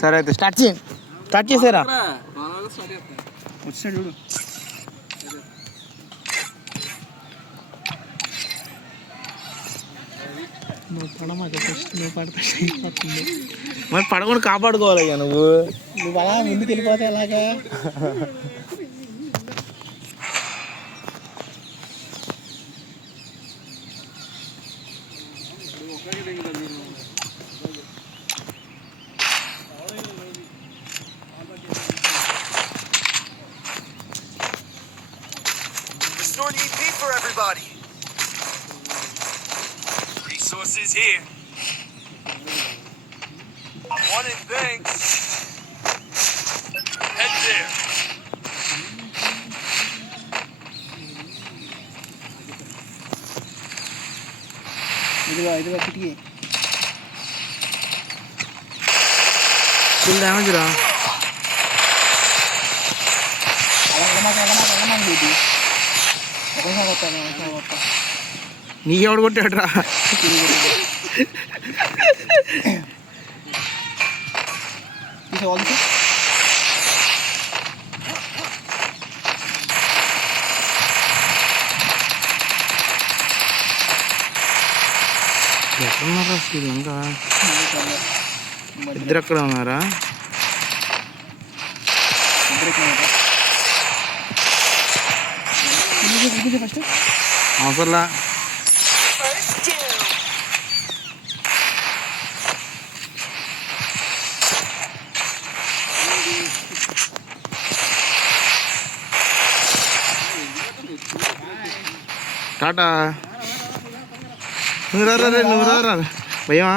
సరే అయితే స్టార్ట్ చేసారా వచ్చాడు చూడు. మరి పడకుండా కాపాడుకోవాలి ఇక నువ్వు అలా ముందుకు వెళ్ళిపోతే ఎలాగా? Restoring EP for everybody. Resources here. One in banks. Head there. ఇదిగో కిటికీ. ఫుల్ డ్యామేజ్ రా. నీకెవడు కొట్టాడు రా? ఎక్కడున్నారా శ్రీలంక? ఇద్దరు ఎక్కడ ఉన్నారా? అవసరంలా. టాటా. నువ్వు రా భయమా?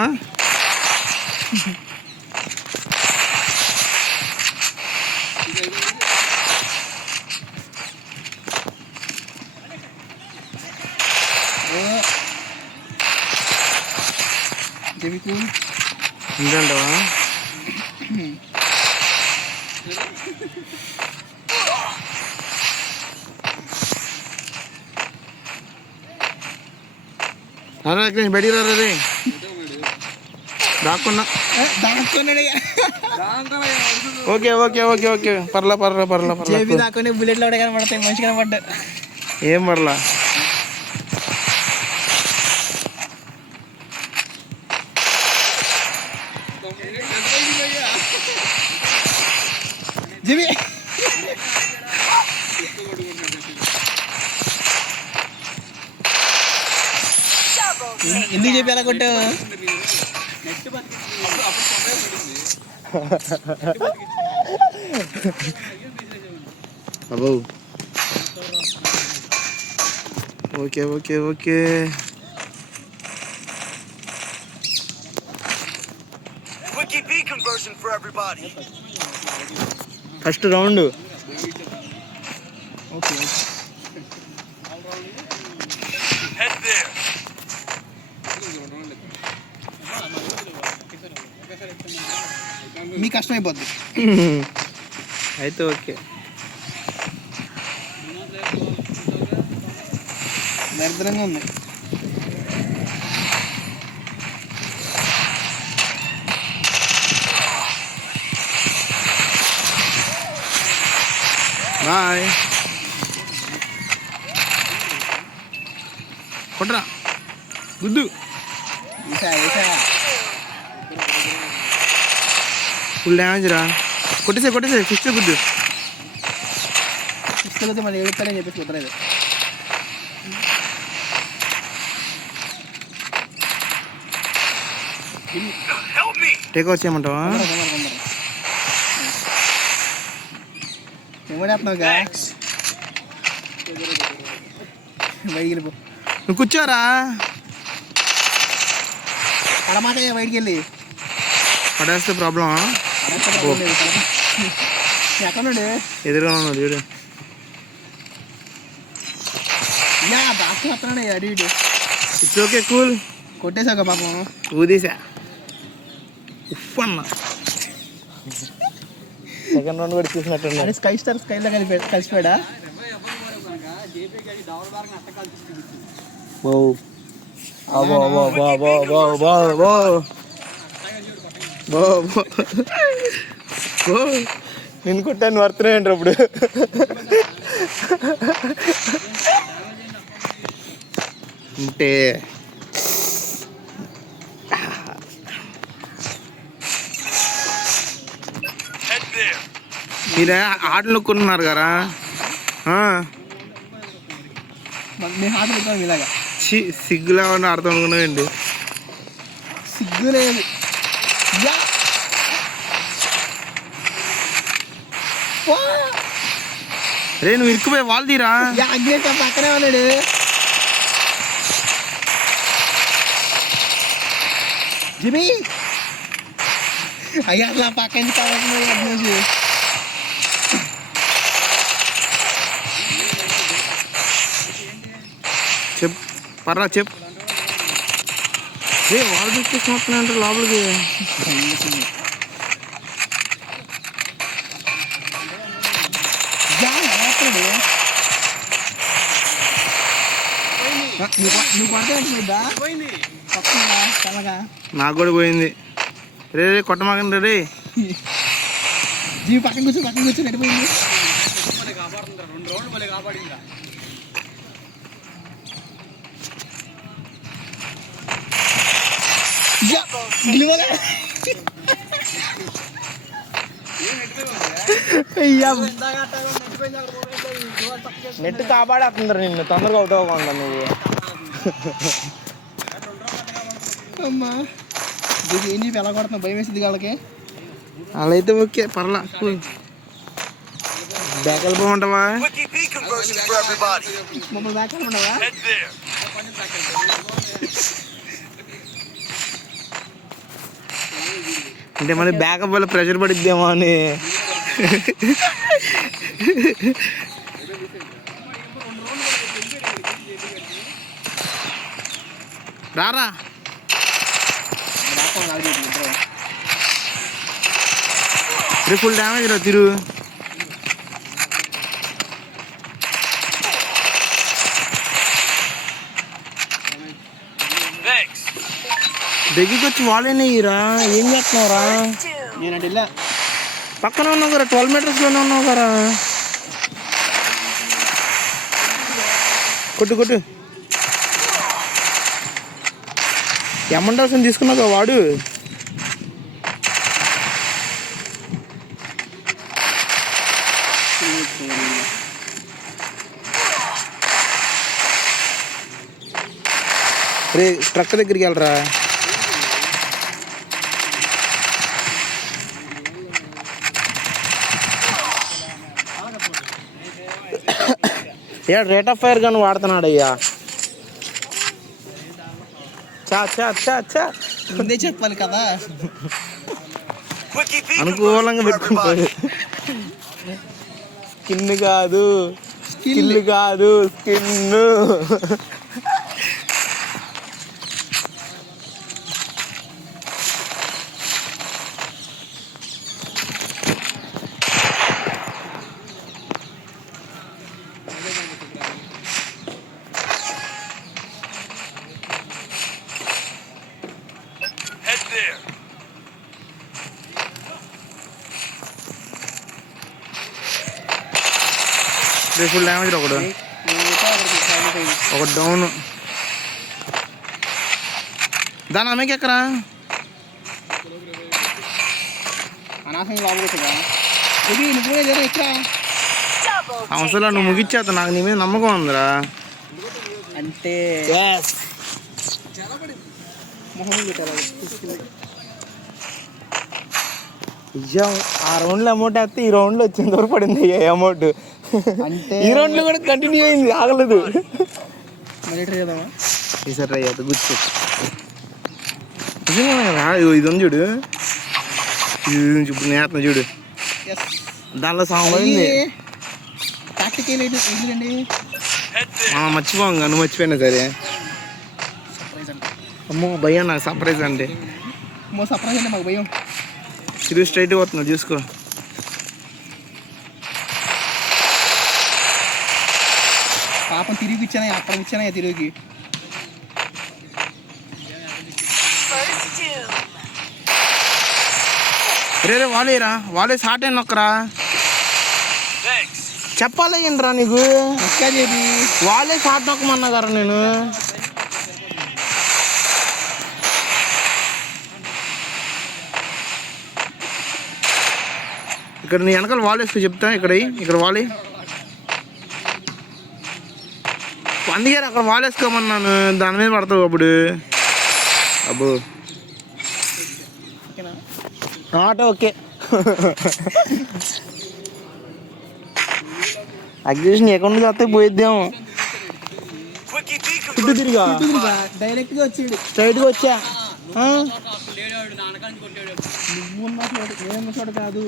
ఇంకంటావా? బయటికి రారా రే. దాక్కున్నా. ఓకే పర్లా బుల్లెట్లు కూడా కనపడతాయి. మంచి కనపడ్డా. ఏం పర్లా. జివి ఎందుకు చెప్పి ఎలా కొట్టావు? అబ్బో okay Quick EP conversion for everybody. First round. Okay Head there. మీ కష్టం అయిపోద్ది. అయితే ఓకే. దరిద్రంగా ఉంది. బాయ్. కొట్రా గుద్దు. ఫుల్ డ్యామేజ్ రా. కొట్టేసే ఫిస్ట్ గుద్దు. ఫిస్ట్లతో మళ్ళీ ఏడుతారని చెప్పేసి కుదరదు. టేక్ అవుట్ చేయమంటావా? ఏమడేస్తున్నావుగా? బయటికి వెళ్ళిపో. నువ్వు కూర్చోరా. పడమాట బయటికి వెళ్ళి పడేస్తే ప్రాబ్లమా? ఎక్కడుండే? ఎదురుగా ఉన్నాడు చూడు. బాక్స్ వస్తున్నాడు అటు ఇటు. It's okay cool. కొట్టేసాక పాపం ఊదీసా. ఉఫ్ అన్న సెకండ్ రౌండ్ కూడా చూసినట్టు. అది స్కై స్టార్ స్కైలో కలిసిపోయాడా? అబ్బో అబ్బో అబ్బో అబ్బో అబ్బో అబ్బో అబ్బో అబ్బో నేను కొట్టాను వర్తున్నాయి అంటారు ఇప్పుడు. అంటే Head there. మీరే ఆటలు కొనున్నారు కదా, మేము హాటలు పెట్టాం ఇలాగా. సిగ్గులా ఉన్న అర్థం అనుకున్నావండి. సిగ్గు లేదు. యా రే నువ్వు ఇరుక్కుపోయి వాళ్ళు తీరా. యా అగ్నేట్ పక్కనే ఉన్నాడు. జిమి అయ్యా అట్లా పక్క నుంచి కావాలి అగ్నేష్. చెప్పు పర్రా చెప్పు. రే వాళ్ళు తీసుకొచ్చి అంటారు లోపలికి. నువ్వు పడితే అంటుందా చల్లగా. నాకు కూడా పోయింది. రే రే కొట్టమాకండి రే. జీవి పక్కన కూర్చో నడిపోయింది. నెట్ కాపాడేస్తుందరు నిన్ను, తొందరగా అవుతావుకుండా నువ్వు. అమ్మా ఏం చెప్పి ఎలా కొడుతున్నావు, భయం వేసింది వాళ్ళకి. అలా అయితే ఓకే పర్లా. బ్యాక్ వెళ్ళిపోమంటావా? Quickie P conversions for everybody. మమ్మల్ని బ్యాక్ ఉండవా? Head there. అంటే మళ్ళీ బ్యాకప్ వల్ల ప్రెషర్ పడిద్దేమో అని. రారా రే ఫుల్ డ్యామేజ్ రా తిరు. Thanks. దగ్గరికి వచ్చి వాళ్ళేనేయ్యరా. ఏం చేస్తున్నావురా? నేనంటే ఇలా పక్కన ఉన్నావు కదా, 12 మీటర్స్లోనే ఉన్నావు కదా. కొట్టు కొట్టు. ఎమండోసం తీసుకున్నావు కదా వాడు. రే ట్రక్ దగ్గరికి వెళ్ళరా. ఏ రేట్ ఆఫ్ ఫైర్ గన్ వాడుతున్నాడు అయ్యా. చా చా చా చా ముందే చెప్పాలి కదా. Quickie P అనుకూలంగా conversions for పెట్టుకుంటాడు. everybody. స్కిన్ కాదు, స్కిల్ కాదు, skin. Head there. Ray full damage ఒకడు, ఒక డౌన్. దాని అమ్మకి ఎక్కరా అనవసరం లోపలికి వచ్చా. ఇది నువ్వు కూడా ఏదైనా ఎక్కడా అవసరం నువ్వు ముగిచ్చేస్తా. నాకు నీ మీద నమ్మకం ఉందిరా. అంటే మొహం పెట్టాలి. అయ్యా ఆ రౌండ్లో అమౌంట్ వేస్తే ఈ రౌండ్లో వచ్చేంత వరకు పడింది అమౌంట్. అంటే ఈ రౌండ్లో కూడా కంటిన్యూ అయింది, ఆగలేదు. మళ్ళీ ట్రై చేద్దామా? ఈసారి ట్రై చేస్తా గుర్తు. నిజంగా కదా ఇది ఉంది చూడు, ఇప్పుడు నేత చూడు, ఎస్ దానిలో సాంగ్ పడింది. ప్రాక్టికల్ ఏంటండి? Head there. మర్చిపోం, నువ్వు మర్చిపోయినా సరే. సర్ప్రైజ్ అంట. అమ్మో భయం నాకు సర్ప్రైజ్ అంటే. సర్ప్రైజ్ అంటే మాకు భయం. తిరుగు స్ట్రైట్ పోతున్నా చూసుకో. పాపం తిరిగి ఇచ్చానా, అక్కడ ఇచ్చానా తిరిగి. రే వాలేరా వాలే షార్ట్ అయిన నొక్కరా Thanks. చెప్పాలి ఏంట్రా నీకు ఇంకా చెప్పి వాళ్ళే షార్ట్ నొక్కమన్నా కదా నేను ఇక్కడ నీ వెనకాల వాల్ వేసుకో చెప్తా ఇక్కడ వాలే అందుకే అక్కడ వాల్ వేసుకోమన్నాను దాని మీద పడతావు అప్పుడు అబ్బో ఓకేనా? నాట్ ఓకే అగ్జిబిషన్ అకౌంట్ చేస్తే పోయిద్దాం Quickie peek చుట్టూ తిరిగా డైరెక్ట్గా వచ్చాడు. స్ట్రైట్గా వచ్చా నువ్వున్న చోటు నేనున్న చోటు కాదు,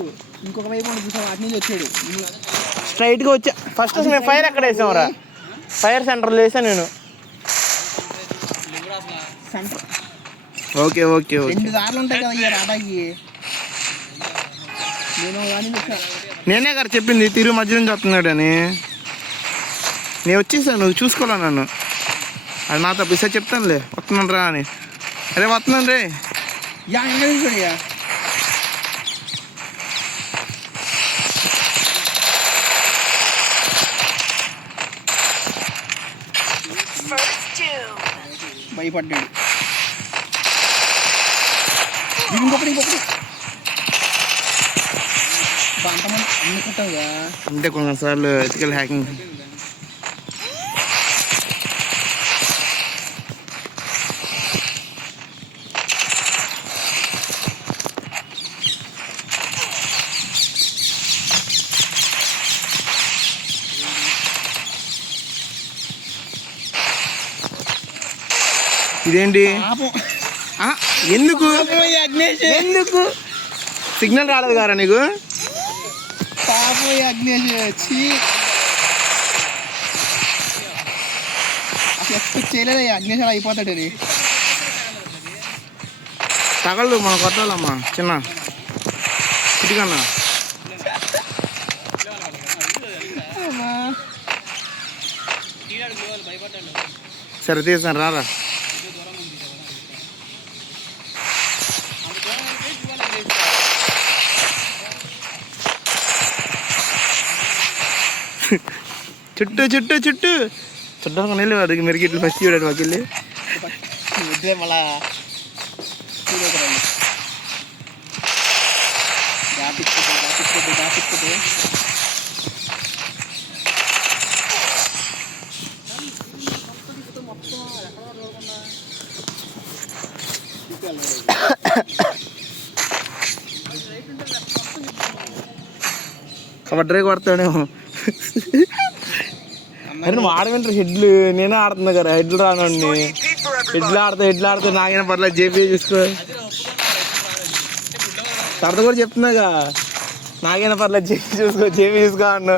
ఇంకొక వైపు ఉన్న చూసావు, అటు నుంచి వచ్చాడు. స్ట్రైట్గా వచ్చా ఫస్ట్ మేము ఫైర్ ఎక్కడ వేసాంరా ఫైర్ సెంటర్లో వేసాను నేను సెంటర్ ఓకే ఓకే ఓకే 2 దారులు ఉంటాయి కదా ఈ రాటాకి. నేను కానీ వచ్చా. నేనే గారు చెప్పింది తిరుగు మధ్య నుంచి వస్తున్నాడు అని నేను వచ్చేసాను నువ్వు చూసుకోలే నన్ను అది నా తప్పు ఈసారి చెప్తానులే వస్తున్నాను రా అని అరే వస్తున్నాను రే యా ఇంకా చూసాడు యా. భయపడ్డాడు. ఇంకొకటి అంతమంది అనుకుంటావుగా. అంటే కొన్నిసార్లు ఎథికల్ హ్యాకింగ్ ఇదేంటి పాపం ఆ, ఎందుకు అగ్నేష్, ఎందుకు సిగ్నల్ రాలేదు కారా నీకు పాపం అగ్నేష్ వచ్చి అసలు ఎక్స్పెక్ట్ చేయలేదు అగ్నేష్ అలా అయిపోతాడని. తగలదు మనం కొట్టాలమ్మా చిన్న ఇటుకన్నా సరే తీసాను రారా చుట్టూ చుట్టూ చుట్టూ చుట్టాలకు నీళ్ళు వాడికి మెరిగిట్లు ఫస్ట్ చూడాడు మాకు వెళ్ళి వద్దే మళ్ళా దాపిచ్చుకుంటే కబడ్డీ కొడతాడేమో అరే నువ్వు ఆడమంటారు హెడ్లు నేనే ఆడుతున్నా కదా హెడ్లు రానండి Quickie peek for everybody. హెడ్లు ఆడుతా నాకైనా పర్లేదు జేపీ చూసుకో సరదా కూడా చెప్తున్నాగా నాకైనా పర్లేదు జేపీ చూసుకో అన్నా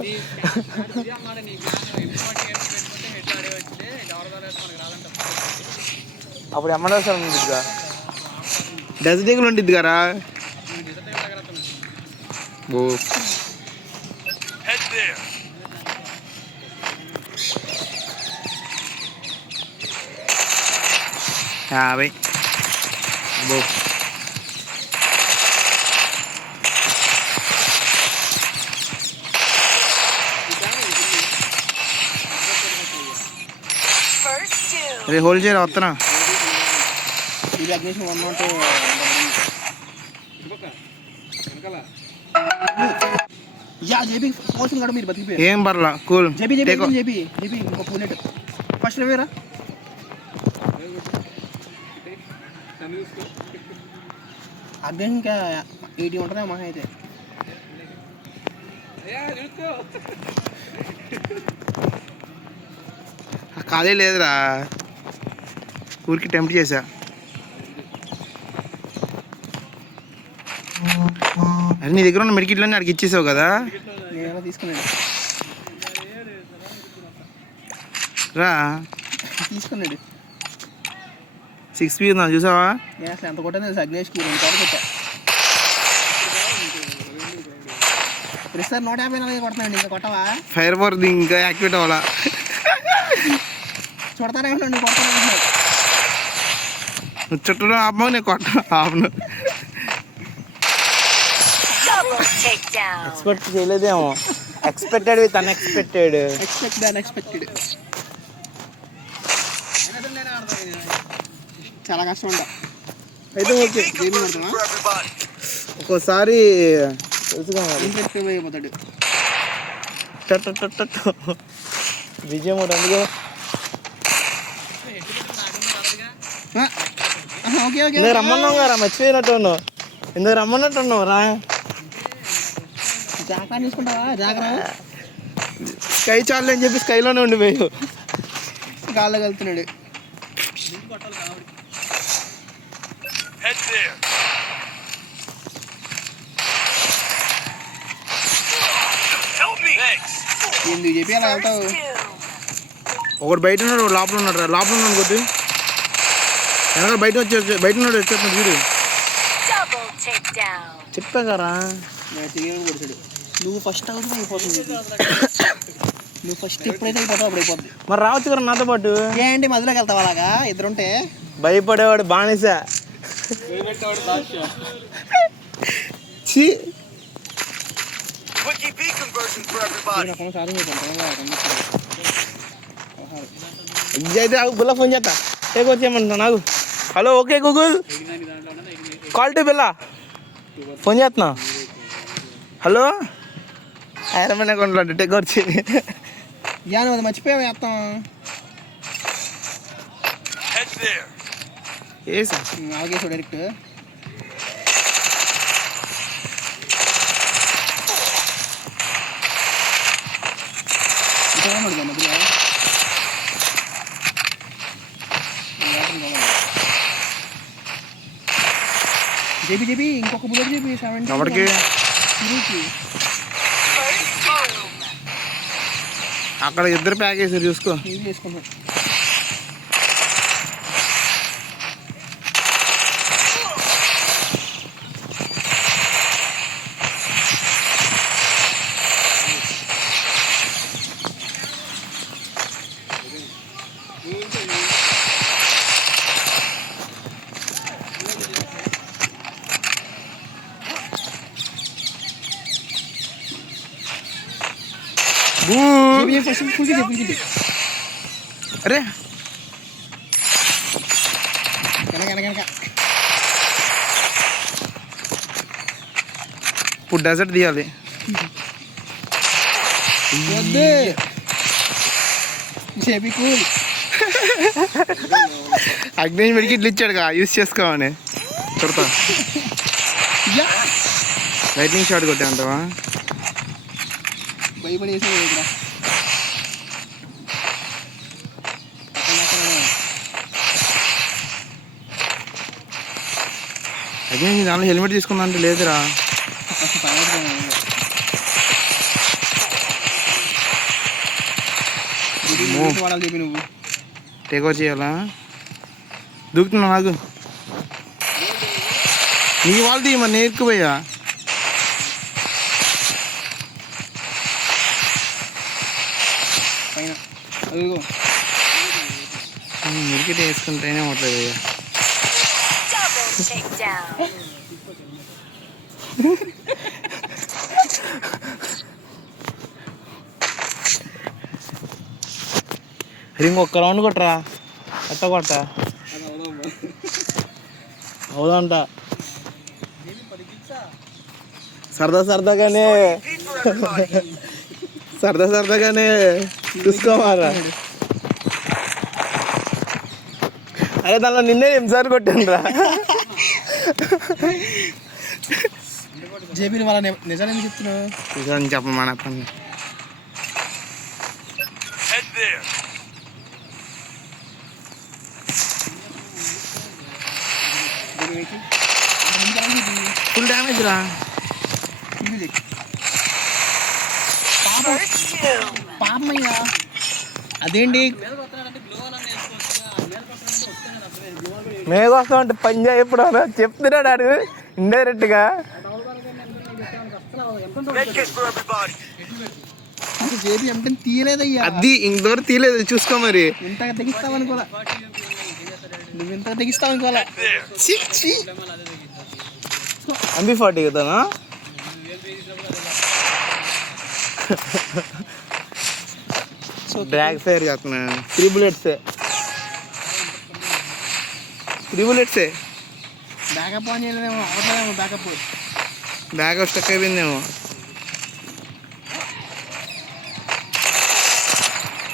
అప్పుడు ఎమ్మంటే సార్ ఉండిద్దిగా డెజర్ట్ ఉండిద్ది కదా ఓ Head there. యాభై బో అరే హోల్ చేయరా వస్తున్నా ఇది అగ్నేష్ 1 యా జేబీ పోషన్ కూడా మీరు బతికిపోయారు. ఏం పర్లా కూల్ జేబీ ఇంకో బుల్లెట్ ఫస్ట్ వేరా అగ్నేష్ ఇంకా 80 ఉంటుందా మహా అయితే. ఖాళీ లేదురా ఊరికి టెంప్ట్ చేశా అరే నీ దగ్గర ఉన్న మెడికిట్లన్నీ అడిగి ఇచ్చేసావు కదా నేను తీసుకున్నాడు రా తీసుకున్నాడు 6 ఉందా చూసావా నేను అసలు ఎంత కొట్టాను తెలుసు అగ్నేష్కి 2 సార్లు కొట్టా. ప్రతిసారి 154 కొడుతున్నాడు. ఇంకా కొట్టవా ఫైర్ బోర్డ్ ఇంకా యాక్టివేట్ అవ్వాలా చూడతానే ఉంటాడు కొడతానే ఉంటాడు. నువ్వు చుట్టూ ఆపమో నేను కొట్ట ఆపను takedown. ఎక్స్పెక్ట్ చేయలేదేమో. Expected with unexpected. Expected unexpected. చాలా కష్టం అంట. అయితే okay. Quick conversion for everybody. ఒక్కోసారి తెలుసుగా ఇంట్రెస్ట్ అయిపోతాడు. విజయం ఒకటి అందుకో. Okay okay. ఇందుకు రమ్మన్నావు కదా, మర్చిపోయినట్టు ఇందుకు రమ్మన్నట్టున్నావు రా. జాగ్రత్త తీసుకుంటావా? జాగ్రత్త. స్కై చాలు అని చెప్పి స్కైలోనే ఉండిపోయావు. గాల్లో వెళ్తున్నాడు. Head there. Help me. Thanks. ఎందుకు చెప్పి అలా వెళ్తావు? First two. ఒకడు బయట ఉన్నాడు, ఒకడు లోపల ఉన్నాడు రా. లోపల ఉన్నాడు కొద్ది వెనక బయట ఉన్నాడు వచ్చేస్తున్నాడు చూడు. Double takedown. చెప్పా కదా. కొడుతాడు. నువ్వు ఫస్ట్ అవుతుంది అయిపోతుంది. నువ్వు ఫస్ట్ ఎప్పుడైతే అయిపోతావు అప్పుడు అయిపోద్ది. మరి రావచ్చు కదా నాతో పాటు. ఏంటి మధ్యలోకి వెళ్తావు అలాగా? ఇద్దరుంటే భయపడేవాడు బానిస. ఛీ. Quickie B conversion for everybody. అయితే బుల్ల ఫోన్ చేస్తా. వచ్చేయమంటున్నా నాకు. Hello okay Google call to Billa phone చేస్తున్నా. హలో ఐరన్ అకౌంట్లో టెక్ వచ్చి యాను అది మర్చిపోయావు వేస్తాం. Head there. ఏ సార్ అలాగే డైరెక్ట్ మధ్యలో జేబీ జేబీ ఇంకొక బుల్లెట్ జేబీ 70 ఎవరికి అక్కడ ఇద్దరు ప్యాక్ చేసారు చూసుకో. చేసుకుంటాం. అరే ఇప్పుడు డెజర్ట్ తీయాలి. అగ్ని మెడికి ఇట్లా ఇచ్చాడుగా యూస్ చేసుకోమని కొడతా. లైటింగ్ షాట్ కొట్టా అంటావా? భయపడేసి అదే దానిలో హెల్మెట్ తీసుకున్నా అంటే లేదురా. చెప్పి నువ్వు టేక్ ఓవర్ చేయాలా? దూకుతున్నా నాకు. నీ వాళ్ళు తీ మరి నేర్చుకుపోయా. పైన అదిగో మెడికెట్ వేసుకుంటేనే అవుతుంది అయ్యా. Double takedown. రింగ్ ఒక్క రౌండ్ కొట్టరా. ఎట్ట కొట్ట అవుదంట. సరదాగానే సరదాగానే చూసుకోమారా. అరే దానిలో నిన్నే ఎంసారి కొట్టాను రా. జేబీని వాళ్ళ నిజాలు ఎందుకు చెప్తున్నావు? నిజాన్ని చెప్పమా పని. Head there. ఫుల్ డ్యామేజ్ రా. First two. పాపమయ్యా అదేంటి మేఘొస్తా ఉంటే పంజా ఎప్పుడు చెప్తున్నాడు ఆడు ఇండైరెక్ట్గా. Medkit for everybody. జేబీ అంటే తీయలేదయ్యా. అది ఇంతవరకు తీయలేదు చూసుకో మరి. ఇంతగా తెగిస్తావనుకోలే. నువ్వు ఇంతగా తెగిస్తావనుకోలే. There. అంబి 40 కదా. డ్రాగ్ ఫైర్ చేస్తున్నాను 3 bullets. 3 bullets. బ్యాకప్ ఆన్ చేయలేదేమో, అవట్లేదేమో బ్యాకప్. బ్యాగ్ స్టక్ అయిపోయిందేమో.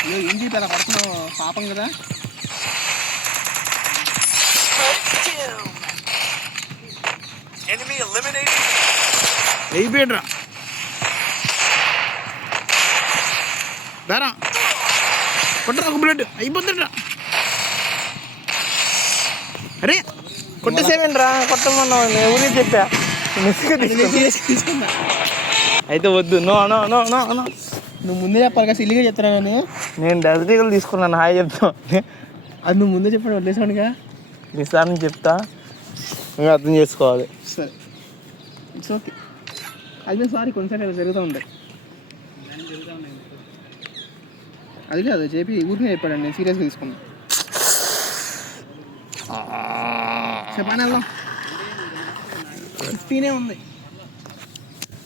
అయ్యో ఏం చెప్పారా పడుతున్నావు, పాపం కదా. Enemy eliminated. అయిపోయాడ్రా దారా కొట్టరా ఒక బుల్లెట్ అయిపోతుండ్రా. అరే కొట్టేసేవేంట్రా, కొట్టమన్నావు ఊరికి చెప్పా. తీసుకుందా అయితే వద్దు. No no no no no నువ్వు ముందే చెప్పాలి కదా, సిల్లిగా చెప్తాను నేను డజరీగలు తీసుకున్నాను. హాయ్ చెప్తా. అది నువ్వు ముందే చెప్పాడు, వదిలేసానుగా. ఈసారి చెప్తా, నువ్వు అర్థం చేసుకోవాలి. సరే ఇట్స్ ఓకే. అది సారీ కొన్నిసార్లు ఇలా జరుగుతూ ఉంటాయి. అది కాదు చెప్పి ఊరికే చెప్పాడు, నేను సీరియస్గా తీసుకున్నాను. చెప్పాను వెళ్దాం, 15 ఉంది.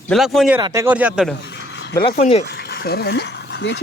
బిల్లాకి ఫోన్ చేయరా, టేక్ ఓవర్ చేస్తాడు. బిల్లాకి ఫోన్ చేయి. సరే రండి.